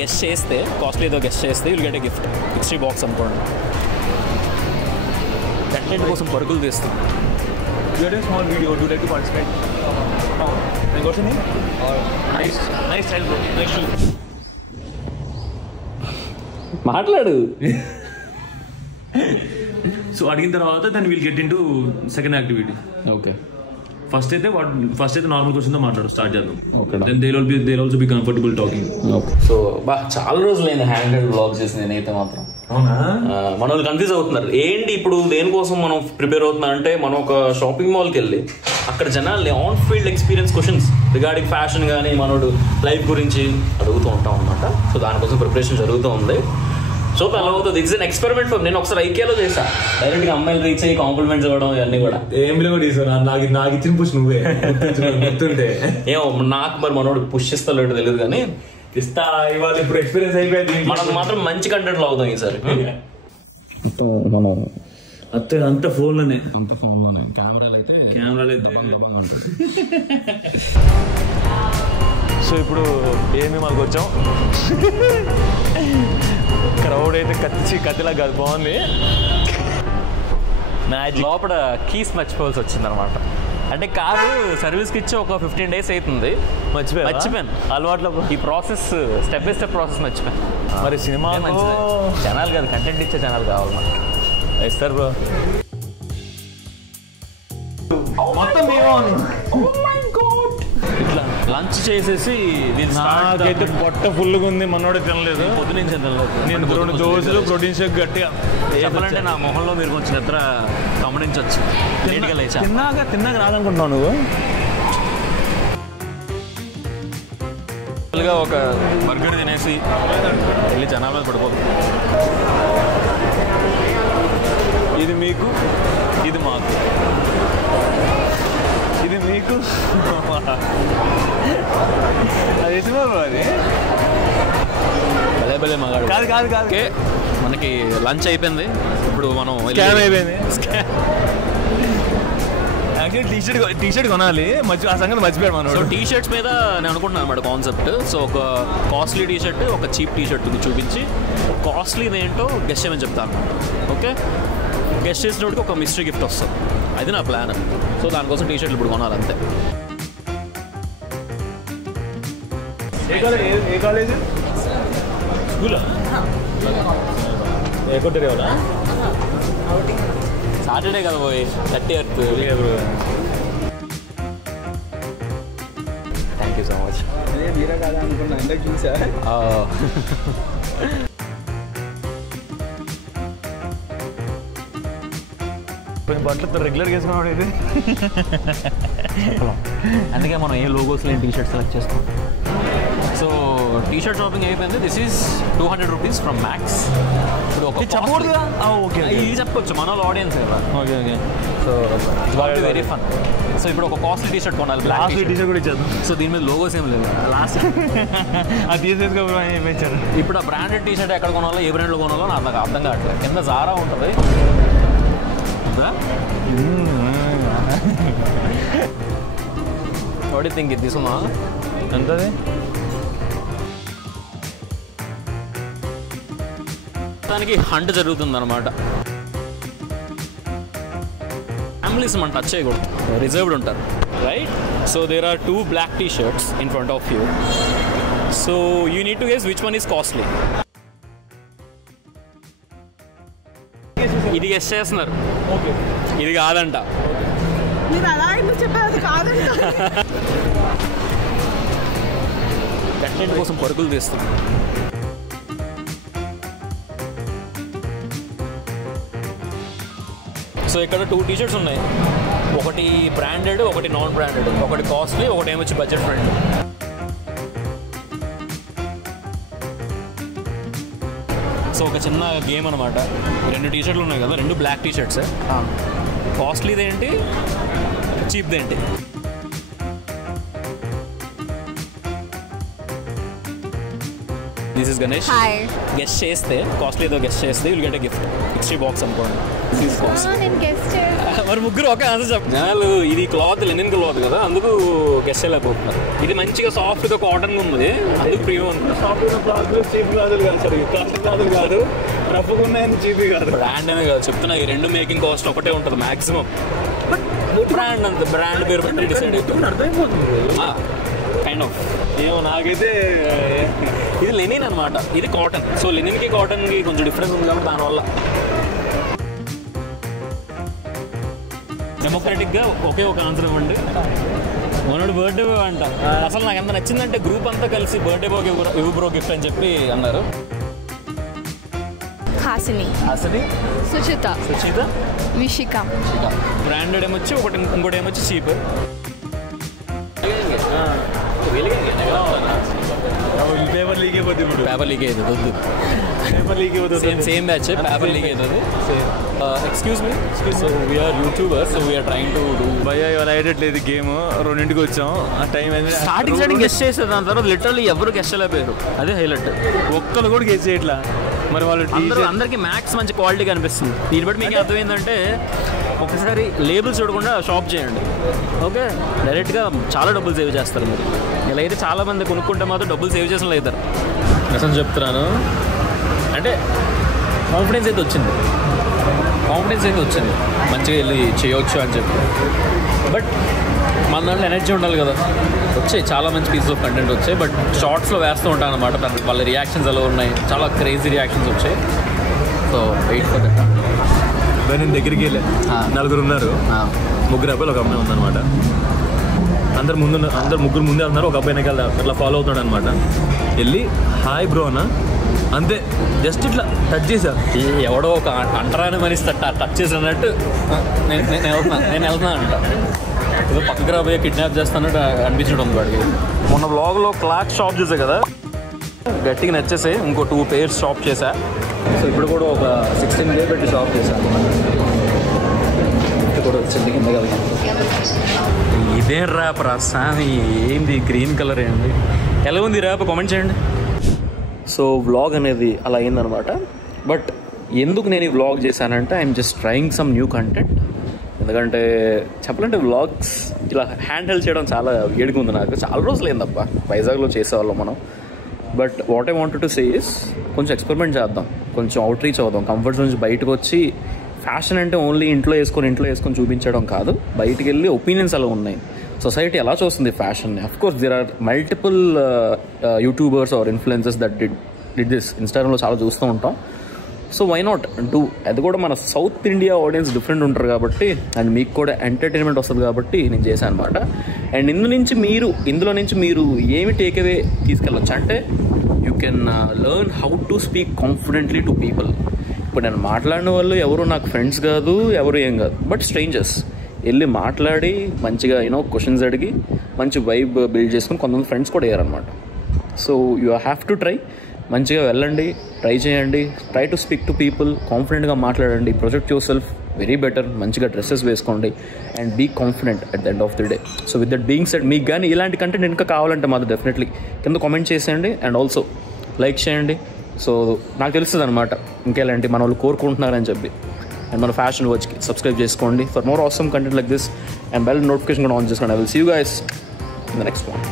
Guest చేస్తే costly ఏదో guess చేస్తే will get a gift mystery box అనుకోండి. కంటెంట్ కోసం పరుగులు తీస్తాం. Small video do like to participate. Nice style bro. Next మాట్లాడు. సో అడిగిన తర్వాత then will get into second activity. Okay, first అయితే నార్మల్ క్వశ్చన్తో మాట్లాడు స్టార్ట్ చేద్దాం. Okay, then they also be comfortable talking. Okay. So చాలా రోజులైంది hand held blog చేసి నేనైతే మాత్రం. అవునా? మన వాళ్ళు కన్ఫ్యూజ్ అవుతున్నారు ఏంటి ఇప్పుడు దేనికోసం మనం ప్రిపేర్ అవుతున్నాం అంటే, మనం ఒక షాపింగ్ మాల్కి వెళ్ళి అక్కడ జనాల్ని on field experience questions regarding fashion కానీ మనోడు లైఫ్ గురించి అడుగుతూ ఉంటాం అనమాట. సో దానికోసం ప్రిపరేషన్ జరుగుతూ ఉంది. సో అలా అవుతుంది. It's an experiment for. నేను ఒకసారి ఐకేలో చేశా, డైరెక్ట్గా అమ్మాయిలు రీచ్ అయ్యి కాంప్లిమెంట్స్ ఇవ్వడం ఇవన్నీ కూడా. ఏం లేవు నాకు ఇచ్చిన పుష్ నువ్వే గుర్తుంటే. ఏమో నాకు మరి మనోడు పుష్ ఇస్తాడు తెలియదు కానీ ఇస్తా. ఇవాళ ఇప్పుడు ఎక్స్పీరియన్స్ అయిపోయింది. మనకు మాత్రం మంచి కంటెంట్లో అవుతాం ఈసారి. మనం అంత ఫోన్లోనే కెమెరాలు అయితే. సో ఇప్పుడు ఏమి మాకు వచ్చాం. క్రౌడ్ అయితే కత్తిలా కాదు, బాగుంది. లోపల కీస్ మర్చిపోవాల్సి వచ్చింది అనమాట. అంటే కారు సర్వీస్కి ఇచ్చి ఒక 15 days అవుతుంది. మర్చిపోయాను అలవాట్లో. ఈ process step by step process మర్చిపోయాను. మరి సినిమా ఛానల్ కాదు, కంటెంట్ ఇచ్చే ఛానల్ కావాలి మనకి. ఇస్తారు బ్రో. మొత్తం ఇట్లా లంచ్ చేసేసి నాకైతే పొట్ట ఫుల్గా ఉంది. మనోడే తినలేదు, పొద్దునుంచి తినలేదు. నేను 2 దోశలు ప్రోటీన్ షేక్ గట్టిగా చెప్పాలంటే నా మొహంలో మీరు కొంచెం నిద్ర గమనించవచ్చు. లేట్గా లేచా. తిన్నాక రాదనుకుంటున్నావు నువ్వు. ఒక బర్గర్ తినేసి వెళ్ళి జనాల మీద పడిపోతుంది. ఇది మీకు, ఇది మాకు, ఇది మీకు. అది భలే భలే మగాడు. కాదు. ఓకే, మనకి లంచ్ అయిపోయింది. ఇప్పుడు మనం స్కామ్ అయిపోయింది. యాక్చువల్లీ టీ-షర్ట్ కొనాలి, ఆ సంగతి మర్చిపోయాడు మనం. సో టీ-షర్ట్స్ మీద నేను అనుకుంటున్నాను అనమాట కాన్సెప్ట్. సో ఒక కాస్ట్లీ టీ-షర్ట్, ఒక చీప్ టీ-షర్ట్ చూపించి కాస్ట్లీది ఏంటో గెస్ట్ చేయమని చెప్తాను. ఓకే, గెస్ట్ చేసినోడికి ఒక మిస్టరీ గిఫ్ట్ వస్తుంది. అది నా ప్లాన్. సో దానికోసం టీ-షర్ట్లు ఇప్పుడు కొనాలి అంతే. ఏ కాలేజ్? స్కూలా? ఏ కొట్టారు ఎవరా? సాటర్డే కదా పోయి 30th. Thank you so much. మీరే కదా అనుకున్నా, ఇందాక చూసా. బట్టలతో రెగ్యులర్గా వేసుకున్నాడు ఇది. అందుకే మనం ఏ లోగోస్ లేని టీ-షర్ట్ సెలెక్ట్ చేస్తాం. సో టీ-షర్ట్ షాపింగ్ అయిపోయింది. This is 200 rupees from max. ఇప్పుడు ఒక చెప్పకూడదుగా. ఓకే, ఇది చెప్పొచ్చు, మన వాళ్ళు ఆడియన్స్ కదా. Okay. So very fun. So ఇప్పుడు ఒక కాస్ట్లీ టీ-షర్ట్ కొనాలి. లాస్ట్ టీ-షర్ట్ కూడా ఇచ్చేద్దాం. సో దీని మీద లోగోస్ ఏం లేదు. లాస్ట్ అది తీసేసుకోవచ్చు. ఇప్పుడు ఆ బ్రాండెడ్ టీ-షర్ట్ ఎక్కడ కొనాలో, ఏ బ్రాండ్లో కొనాలో నాకు అర్థం కావట్లేదు. కింద జారా ఉంటుంది. వాట్ యు థింక్ ఇది తీసుకున్నా ఎంతది? దానికి హంట్ జరుగుతుంది అనమాట. ఫ్యామిలీస్ మనం టచ్ చేయకూడదు, రిజర్వ్డ్ ఉంటారు, right? So there are 2 black t-shirts in front of you. So you need to guess which one is costly. ఇది గెస్ చేస్తున్నారు. ఓకే, ఇది కాదంట. మీరు అలా ఎందుకు చెప్పారు? కాదంట. కంటెంట్ కోసం పరుగులు తీస్తాం. సో ఇక్కడ 2 t-shirts ఉన్నాయి. ఒకటి బ్రాండెడ్, ఒకటి నాన్ బ్రాండెడ్. ఒకటి కాస్ట్లీ, ఒకటి ఏమొచ్చి బడ్జెట్ ఫ్రెండ్. సో ఒక చిన్న గేమ్ అనమాట. 2 t-shirట్లు ఉన్నాయి కదా, 2 black t-shirts. కాస్ట్లీది ఏంటి, చీప్ది ఏంటి? This is Ganesh. Hi. Guess చేస్తే కాస్ట్లీ ఏదో గెస్ట్ చేస్తే will get a gift. Mystery box అనుకోండి. నేను గెస్ట్ మరి ముగ్గురు ఒక ఆన్సర్ చెప్పండి. జనాలు ఇది క్లాత్ లెనిన్ క్లాత్ కదా, అందుకు గెస్ట్ చేయలేకపోతున్నారు. ఇది మంచిగా సాఫ్ట్గా కాటన్ ఉంది, అందుకు ప్రీమియం ఉంది. సాఫ్ట్వేర్ క్లాత్లు చీప్ క్లాతులు కాదు సార్, కాస్ట్ క్లాతులు కాదు, రఫ్గా ఉన్నాయని చీప్ కాదు. బ్రాండ్ అనే కాదు చెప్తున్నా, ఈ రెండు మేకింగ్ కాస్ట్ ఒకటే ఉంటుంది మాక్సిమం. బ్రాండ్ అంత బ్రాండ్ పేరు పెట్టి డిసైడ్ అవుతుంది. అర్థమైపోతుంది కైండ్ ఆఫ్. ఏమో నాకైతే ఇది లెనిన్ అనమాట, ఇది కాటన్. సో లెనిన్కి కాటన్కి కొంచెం డిఫరెన్స్ ఉంది కాబట్టి దానివల్ల డెమోక్రాటిక్గా ఒకే ఒక ఆన్సర్ ఇవ్వండి. మనోడు బర్త్డే బాయ్ అంట. అసలు నాకు ఎంత నచ్చిందంటే గ్రూప్ అంతా కలిసి బర్త్డే బాయ్ ఇవ్వు బ్రో గిఫ్ట్ అని చెప్పి అన్నారు. హాసిని, సుచిత, విషిక. బ్రాండెడ్ ఏమొచ్చి ఒకటి, ఇంకోటి ఏమొచ్చి చీప్. పేపర్ లీక్ అయిపోతుంది ఇప్పుడు. పేపర్ లీక్ అవుతుంది, వద్దు. పేపర్ లీక్ అయిపోతుంది. సేమ్ బ్యాచ్, పేపర్ లీక్ అవుతుంది. Excuse me, so we're YouTuber, so we're trying to do. భయ్యా ఇవాళ ఐడెట్లేదు గేమ్, 2ంటికి వచ్చాం. ఆ టైం స్టార్టింగ్ గెస్ట్ చేసేది, దాని తర్వాత లిటరల్లీ ఎవరు గెస్ట్ చేయలేకపోయారు. అదే హైలైట్. ఒక్కరు కూడా గెస్ట్ చేయట్లా. మరి వాళ్ళు అందరికీ మ్యాక్స్ మంచి క్వాలిటీ కనిపిస్తుంది. దీన్ని బట్టి మీకు అర్థమైందంటే ఒకసారి లేబుల్స్ చూడకుండా షాప్ చేయండి. ఓకే, డైరెక్ట్గా చాలా డబ్బులు సేవ్ చేస్తారు మీరు. ఇలా అయితే చాలామంది కొనుక్కుంటే మాత్రం డబ్బులు సేవ్ చేసిన అవుతారు. నిజం చెప్తున్నాను, అంటే కాన్ఫిడెన్స్ అయితే వచ్చింది, మంచిగా వెళ్ళి చేయవచ్చు అని చెప్పి. బట్ మన దాంట్లో ఎనర్జీ ఉండాలి కదా. వచ్చాయి చాలా మంచి పీసెస్ ఆఫ్ కంటెంట్ వచ్చాయి, బట్ షార్ట్స్లో వేస్తూ ఉంటాను అనమాట. వాళ్ళ రియాక్షన్స్ ఎలా ఉన్నాయి, చాలా క్రేజీ రియాక్షన్స్ వచ్చాయి. So wait for that. నేను దగ్గరికి వెళ్ళా, 4 ఉన్నారు, 3 అబ్బాయిలు, ఒక అమ్మాయి ఉందన్నమాట. అందరు ముగ్గురు ముందే ఉన్నారు, ఒక అబ్బాయి వెనకాల అట్లా ఫాలో అవుతున్నాడు అనమాట. వెళ్ళి హాయ్ బ్రో అన్న, అంతే జస్ట్ ఇట్లా టచ్ చేశా. ఎవడో ఒక అంటరాని మనిషి టచ్ చేసినట్టు నేను వెళ్తున్నాను అంట. ఏదో పక్కకు రాబోయే కిడ్నాప్ చేస్తానట్టు అనిపించడం ఉంది వాడికి. మొన్న బ్లాగ్లో క్లాత్ షాప్ చేసా కదా, గట్టిగా నచ్చేసి ఇంకో 2 pairs షాప్ చేశా. సో ఇప్పుడు కూడా ఒక 16K పెట్టి షాప్ చేశాను అనమాట. ఇప్పుడు కూడా వచ్చింది కింద కదా. ఇదేం ర్యాప్ రా సామి, ఏంది గ్రీన్ కలర్ ఏంది, ఎలా ఉంది ర్యాప్ కామెంట్ చేయండి. సో వ్లాగ్ అనేది అలా అయిందనమాట. బట్ ఎందుకు నేను ఈ వ్లాగ్ చేశానంటే I'm just trying some new content. ఎందుకంటే చెప్పాలంటే వ్లాగ్స్ ఇలా హ్యాండ్ హెల్డ్ చేయడం చాలా వేడిగా ఉంది నాకు. చాలా రోజులు అయిందప్ప వైజాగ్లో చేసేవాళ్ళం మనం. But what I wanted to say is కొంచెం ఎక్స్పెరిమెంట్ చేద్దాం, కొంచెం అవుట్ రీచ్ అవుదాం, కంఫర్ట్ నుంచి బయటకు వచ్చి. ఫ్యాషన్ అంటే ఓన్లీ ఇంట్లో వేసుకొని చూపించడం కాదు, బయటికి వెళ్ళి ఒపీనియన్స్ అలా ఉన్నాయి. సొసైటీ ఎలా చూస్తుంది ఫ్యాషన్ని. Of course there are multiple YouTubers or influencers that did this. ఇన్స్టాగ్రామ్లో చాలా చూస్తూ ఉంటాం. So why not do. అది కూడా మన సౌత్ ఇండియా ఆడియన్స్ డిఫరెంట్ ఉంటారు కాబట్టి, అండ్ మీకు కూడా ఎంటర్టైన్మెంట్ వస్తుంది కాబట్టి నేను చేశాను అనమాట. అండ్ ఇందులో నుంచి మీరు ఏమి టేక్అవే తీసుకెళ్ళచ్చు అంటే, you can learn how to speak confidently to people. ఇప్పుడు నేను మాట్లాడిన వాళ్ళు ఎవరు నాకు ఫ్రెండ్స్ కాదు, ఎవరు ఏం కాదు, బట్ స్ట్రేంజర్స్. వెళ్ళి మాట్లాడి మంచిగా క్వశ్చన్స్ అడిగి మంచి వైబ్ బిల్డ్ చేసుకుని కొంతమంది ఫ్రెండ్స్ కూడా అయ్యారనమాట. So you have to try. మంచిగా వెళ్ళండి, ట్రై చేయండి, try to speak to people, కాన్ఫిడెంట్గా మాట్లాడండి, project yourself very better. మంచిగా డ్రెస్సెస్ వేసుకోండి and be confident at the end of the day. So with that being said, మీకు కానీ ఇలాంటి కంటెంట్ ఇంకా కావాలంటే మాత్రం డెఫినెట్లీ కింద కామెంట్ చేసేయండి అండ్ ఆల్సో లైక్ చేయండి. సో నాకు తెలుస్తుంది అనమాట ఇంకెలాంటి మన వాళ్ళు కోరుకుంటున్నారని చెప్పి. అండ్ మన ఫ్యాషన్ వాచ్కి సబ్స్క్రైబ్ చేసుకోండి for more awesome content like this and bell notification కూడా ఆన్ చేసుకోండి. I will see you guys in the next one.